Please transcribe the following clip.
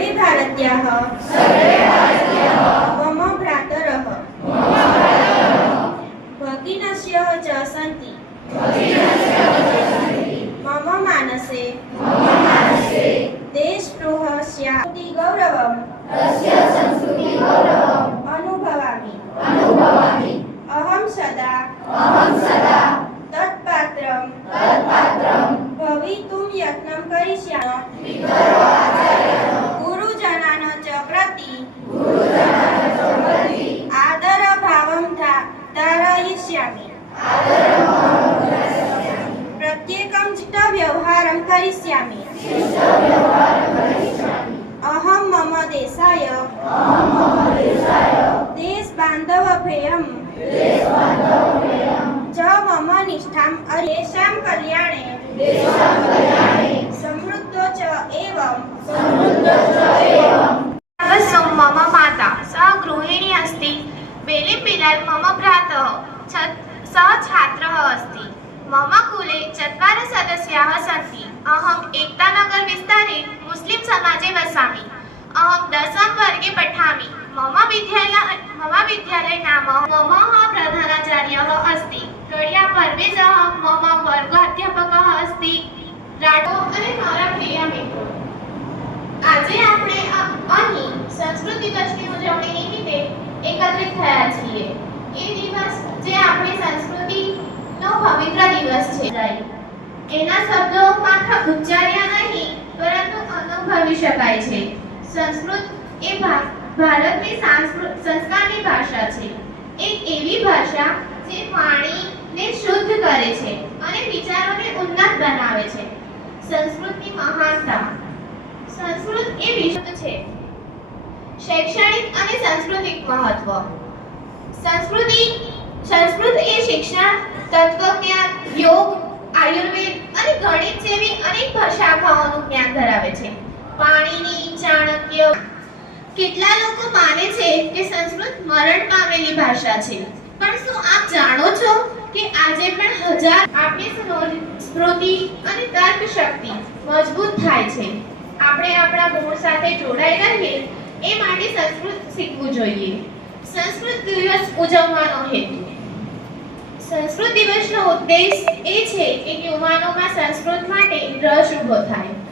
सर्वे भारतीयाः मम भ्रातरः भगिनस्यः च सन्ति मम मानसे देशद्रोहः स्यात् गौरवम् अनुभवामि अहं सदा तत्पात्रं भवितुं यत्नं करिष्यामि गुरुजनान् च प्रति आदरभावं धारयिष्यामि प्रत्येकं व्यवहारं करिष्यामि अहं मम देशाय देशबान्धवभ्यं च मम निष्ठाम् येषां कल्याणे समृद्धो च एवं मम माता सा गृहिणी अस्ति बेलिपिलाल् मम भ्रातः सः छात्रः अस्ति मम कुले 4 सदस्याः सन्ति अहम् एकतानगर विस्तारे मुस्लिम समाजे वसामि अहं 10th वर्गे पठामि मम विद्यालय नाम मम प्रधानाचार्यः अस्ति कडिया परवेजः मम वर्गाध्यापकः अस्ति राठो અને મારા પ્રિય મિત્રો આજે આપણે અહીં સંસ્કૃતિ દિવસની ઉજવણી નિમિત્તે એકત્રિત થયા છીએ એ દિવસ જે આપણી સંસ્કૃતિનો પવિત્ર દિવસ છે એના શબ્દો માત્ર ઉચ્ચાર્યા નહીં પરંતુ અનુભવી શકાય છે સંસ્કૃત એ ભારતની સંસ્કારની ભાષા છે એક એવી ભાષા જે વાણીને શુદ્ધ કરે છે અને વિચારોને ઉન્નત બનાવે છે સંસ્કૃતની મહાનતા સંસ્કૃત એ વિશ્વ છે શૈક્ષણિક અને સાંસ્કૃતિક મહત્વ સંસ્કૃત એ શિક્ષણ તત્વજ્ઞાન યોગ આયુર્વેદ અને ગણિત જેવી અનેક શાખાઓનું જ્ઞાન ધરાવે છે પાણીની ચાણક્ય કેટલા લોકો માને છે કે સંસ્કૃત મરણ પામેલી ભાષા છે પણ શું આપ જાણો છો કે આજે પણ આપણી સ્મૃતિ અને તર્ક શક્તિ મજબૂત થાય છે આપણે આપણા મૂળ સાથે જોડાઈ રહીએ એ માટે સંસ્કૃત શીખવું જોઈએ સંસ્કૃત દિવસ ઉજવવાનો હેતુ સંસ્કૃત દિવસનો ઉદ્દેશ એ છે કે યુવાનોમાં સંસ્કૃત માટે રસ ઊભો થાય